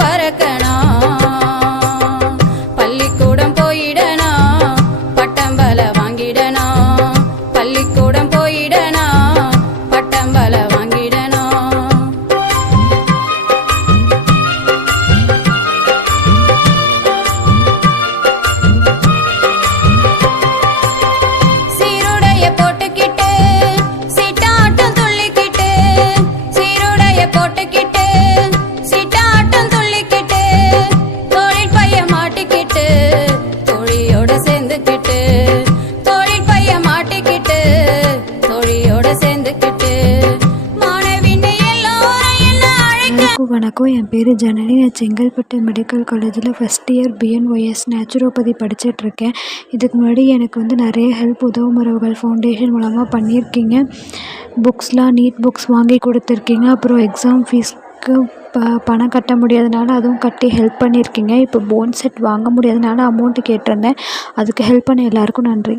பறக்கணும், பள்ளிக்கூடம் போயிடணும், பட்டம்பல வாங்கிடணும், பள்ளிக்கூடம் போயிடணும், பட்டம்பல வாங்கிடணும். சீருடைய போட்டுக்கிட்டு சீட்டாட்டம் துள்ளிக்கிட்டு, சீருடைய போட்டுக்கிட்டு சீட்டாட்டம் துள்ளிக்கிட்டு, தொழிற்பைய மாட்டிக்கிட்டு தோழியோட சேர்ந்துக்கிட்டு, தொழிற்பைய மாட்டிக்கிட்டு தோழியோட சேர்ந்துக்கிட்டு, மாணவின்னு எல்லோரும் என்ன அழைக்க. வணக்கம், என் பேர் ஜனனி. நான் செங்கல்பட்டு மெடிக்கல் காலேஜில் ஃபஸ்ட் இயர் பிஎன்ஒஎஸ் நேச்சுரோபதி படிச்சிட்ருக்கேன். இதுக்கு முன்னாடி எனக்கு நிறைய ஹெல்ப் உதவுமரவுகள் ஃபவுண்டேஷன் மூலமாக பண்ணியிருக்கீங்க. புக்ஸ்லாம் நீட் புக்ஸ் வாங்கி கொடுத்துருக்கீங்க. அப்புறம் எக்ஸாம் ஃபீஸ்க்கு பணம் கட்ட முடியாதனால அதுவும் கட்டி ஹெல்ப் பண்ணியிருக்கீங்க. இப்போ போன் செட் வாங்க முடியாதனால அமௌண்ட்டு கேட்டிருந்தேன். அதுக்கு ஹெல்ப் பண்ண எல்லாருக்கும் நன்றி.